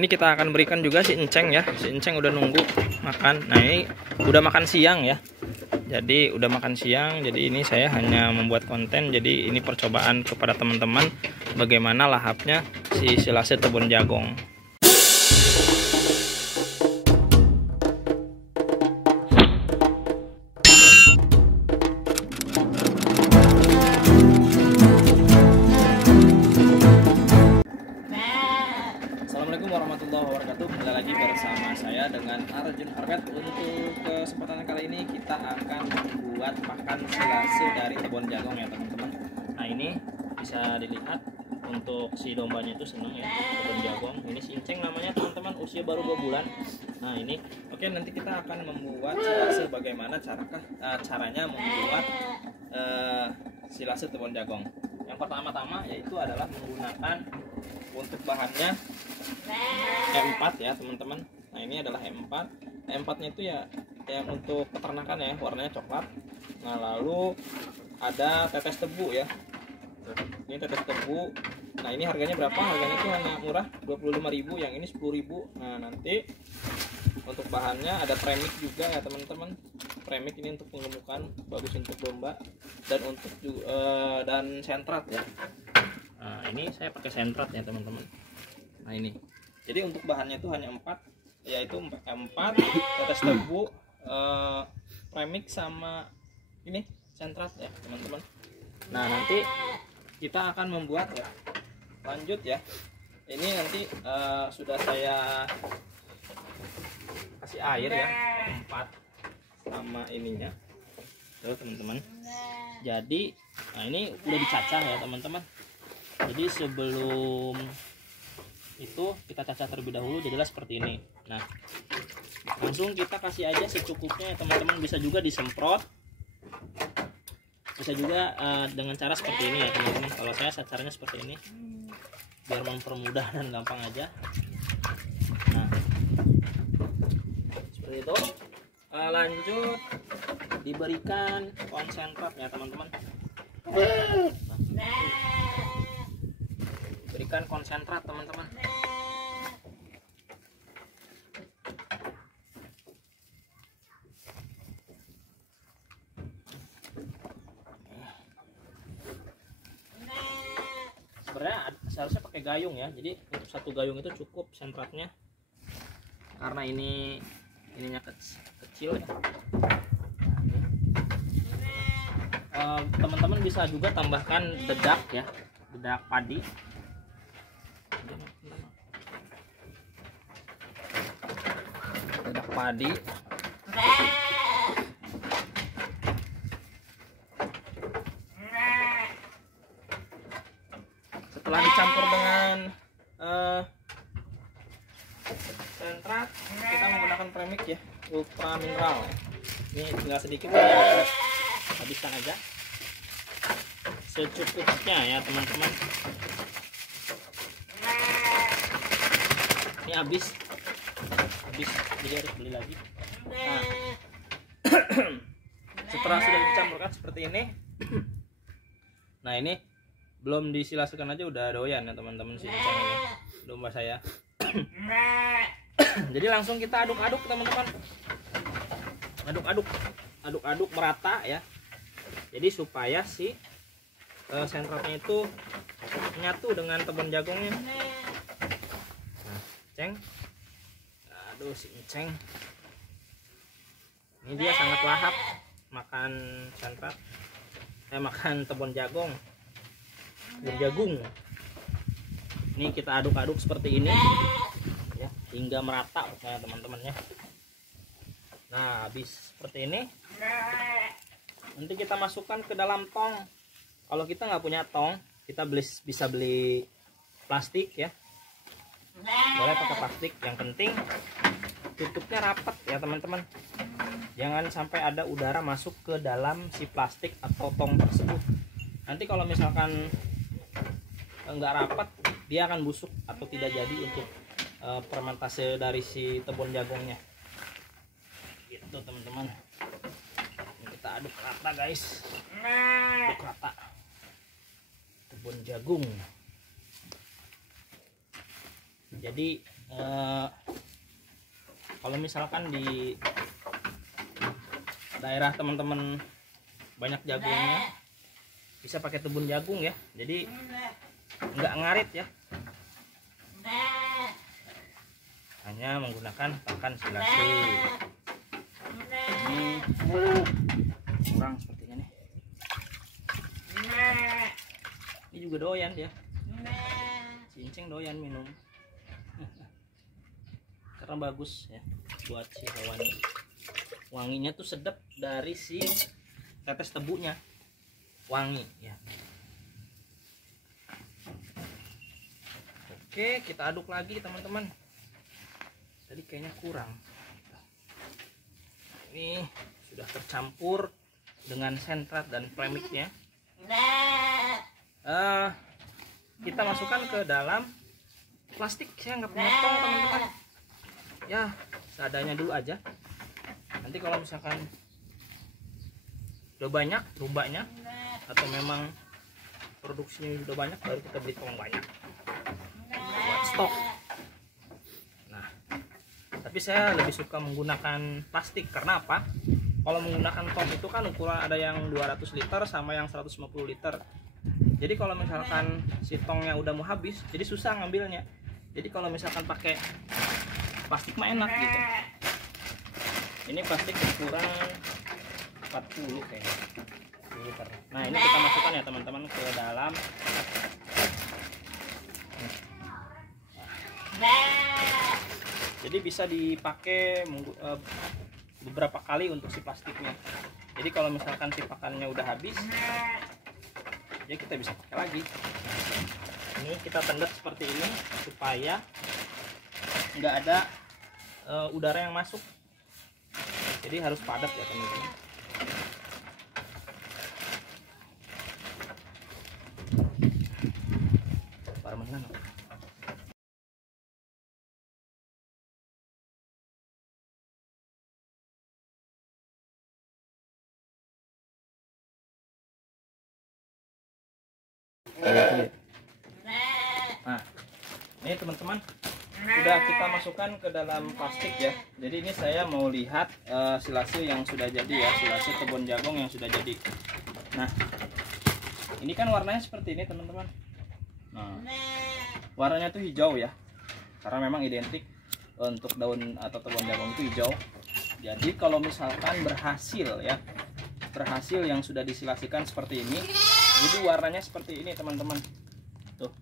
ini kita akan berikan juga si enceng ya. Si enceng udah nunggu makan. Nah, ini udah makan siang ya. Jadi udah makan siang. Jadi ini saya hanya membuat konten. Jadi ini percobaan kepada teman-teman bagaimana lahapnya si silase tebon jagong. Assalamualaikum warahmatullahi wabarakatuh. Kembali lagi bersama saya dengan Arjun Harkat. Untuk kesempatan kali ini kita akan membuat pakan silase dari tebon jagong ya teman-teman. Nah, ini bisa dilihat untuk si dombanya itu senang ya, tebon jagong. Ini si enceng namanya teman-teman, usia baru 2 bulan. Nah, ini oke, nanti kita akan membuat silase. Bagaimana caranya membuat silase tebon jagong. Yang pertama-tama yaitu adalah menggunakan untuk bahannya E4 ya teman-teman. Nah, ini adalah E4. E4 nya itu ya yang untuk peternakan ya, warnanya coklat. Nah, lalu ada tetes tebu ya. Ini tetes tebu. Nah, ini harganya berapa? Harganya itu hanya murah, 25.000, yang ini 10.000. Nah, nanti untuk bahannya ada premix juga ya teman-teman. Premix ini untuk penggemukan, bagus untuk domba dan untuk dan sentrat ya. Nah, ini saya pakai sentrat ya teman-teman. Nah, ini. Jadi untuk bahannya itu hanya 4, yaitu E4, tetes tebu, premix sama ini sentrat ya teman-teman. Nah, nanti kita akan membuat ya. Lanjut ya. Ini nanti sudah saya kasih air ya, 4 sama ininya. Tuh teman-teman. Jadi, nah ini udah dicacah ya teman-teman. Jadi sebelum itu kita cacah terlebih dahulu, jadilah seperti ini. Nah, langsung kita kasih aja secukupnya ya teman-teman. Bisa juga disemprot, bisa juga dengan cara seperti ini ya teman-teman. Kalau saya caranya seperti ini biar mempermudah dan gampang aja. Nah, seperti itu. Lanjut diberikan konsentrat ya teman-teman. Berikan konsentrat teman-teman. Sebenarnya seharusnya pakai gayung ya. Jadi untuk satu gayung itu cukup sentratnya. Karena ininya kecil ya. Teman-teman bisa juga tambahkan dedak ya, dedak padi. Dedak padi. Setelah dicampur dengan sentrat, kita menggunakan premix ya, ultra mineral ya. Ini tinggal sedikit, habiskan aja secukupnya ya teman-teman. Ini habis, jadi harus beli lagi. Nah, setelah sudah dicampurkan seperti ini, nah ini belum disilasekan aja udah doyan ya teman-teman si enceng ini, domba saya. Jadi langsung kita aduk-aduk teman-teman, aduk-aduk merata ya. Jadi supaya si sentratnya itu menyatu dengan tebon jagongnya. Nah, ceng, aduh si enceng, ini dia sangat lahap makan sentrat, makan tebon jagung. Ini kita aduk-aduk seperti ini ya, hingga merata ya teman-temannya. Nah, habis seperti ini nanti kita masukkan ke dalam tong. Kalau kita nggak punya tong, kita bisa beli plastik ya, boleh pakai plastik. Yang penting tutupnya rapat ya teman-teman, jangan sampai ada udara masuk ke dalam si plastik atau tong tersebut. Nanti kalau misalkan nggak rapat, dia akan busuk atau tidak jadi untuk fermentase dari si tebon jagongnya gitu teman-teman. Kita aduk rata guys, aduk rata tebon jagung. Jadi Kalau misalkan di daerah teman-teman banyak jagungnya, bisa pakai tebun jagung ya, jadi nggak ngarit ya, hanya menggunakan pakan silase. Ini kurang sepertinya nih. Ini juga doyan dia, cincing doyan minum karena bagus ya buat si hewan. Wanginya tuh sedap dari si tetes tebunya, wangi ya. Oke, kita aduk lagi teman-teman, tadi kayaknya kurang. Ini sudah tercampur dengan sentrat dan premixnya. Kita masukkan ke dalam plastik. Saya nggak punya tong teman-teman ya, seadanya dulu aja. Nanti kalau misalkan udah banyak lombanya atau memang produksinya udah banyak, baru kita beli tong banyak buat stok. Nah, tapi saya lebih suka menggunakan plastik karena apa? Kalau menggunakan tong itu kan ukuran ada yang 200 liter sama yang 150 liter. Jadi kalau misalkan si tongnya udah mau habis, jadi susah ngambilnya. Jadi kalau misalkan pakai plastik mah enak gitu. Ini plastik ukuran 40 kayaknya liter. Nah, ini kita masukkan ya teman-teman ke dalam. Jadi bisa dipakai beberapa kali untuk si plastiknya. Jadi kalau misalkan si pakannya udah habis, ya kita bisa pakai lagi. Ini kita tendet seperti ini supaya nggak ada udara yang masuk. Jadi harus padat ya teman-teman. Parmesan. Nah, ini teman-teman udah kita masukkan ke dalam plastik ya. Jadi ini saya mau lihat silase yang sudah jadi ya, silase kebun jagung yang sudah jadi. Nah, ini kan warnanya seperti ini teman-teman. Nah, warnanya tuh hijau ya, karena memang identik untuk daun atau kebun jagung itu hijau. Jadi kalau misalkan berhasil ya, berhasil yang sudah disilasikan seperti ini, jadi warnanya seperti ini teman-teman. Tuh,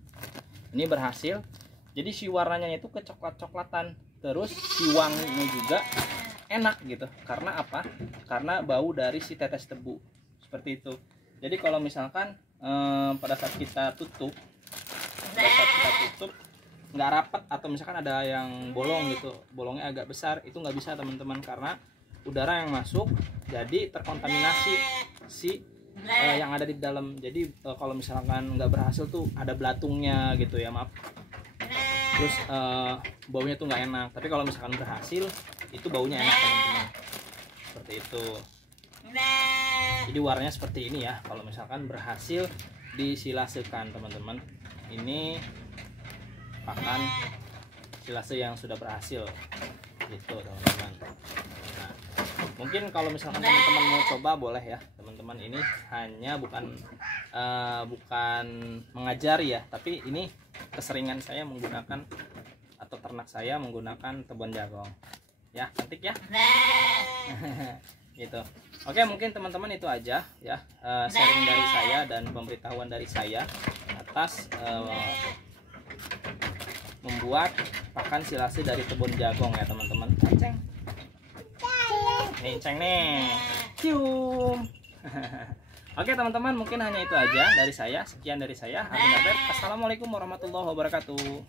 ini berhasil. Jadi si warnanya itu kecoklat-coklatan, terus si wanginya juga enak gitu. Karena apa? Karena bau dari si tetes tebu seperti itu. Jadi kalau misalkan pada saat kita tutup, nggak rapat atau misalkan ada yang bolong gitu, bolongnya agak besar, itu nggak bisa teman-teman, karena udara yang masuk jadi terkontaminasi si yang ada di dalam. Jadi kalau misalkan nggak berhasil tuh ada belatungnya gitu ya, maaf. Terus baunya tuh nggak enak. Tapi kalau misalkan berhasil, itu baunya enak teman-teman. Seperti itu. Jadi warnanya seperti ini ya. Kalau misalkan berhasil disilasekan teman-teman, ini pakan silase yang sudah berhasil gitu teman-teman. Nah, mungkin kalau misalkan teman-teman mau coba boleh ya teman-teman. Ini hanya bukan mengajari ya, tapi ini keseringan saya menggunakan atau ternak saya menggunakan tebon jagung ya, cantik ya. Gitu. Oke, mungkin teman-teman itu aja ya sharing dari saya dan pemberitahuan dari saya atas membuat pakan silase dari tebon jagung ya teman-teman. Ceng nih, ceng nih, cium. Oke teman-teman, mungkin hanya itu aja dari saya. Sekian dari saya, Assalamualaikum warahmatullahi wabarakatuh.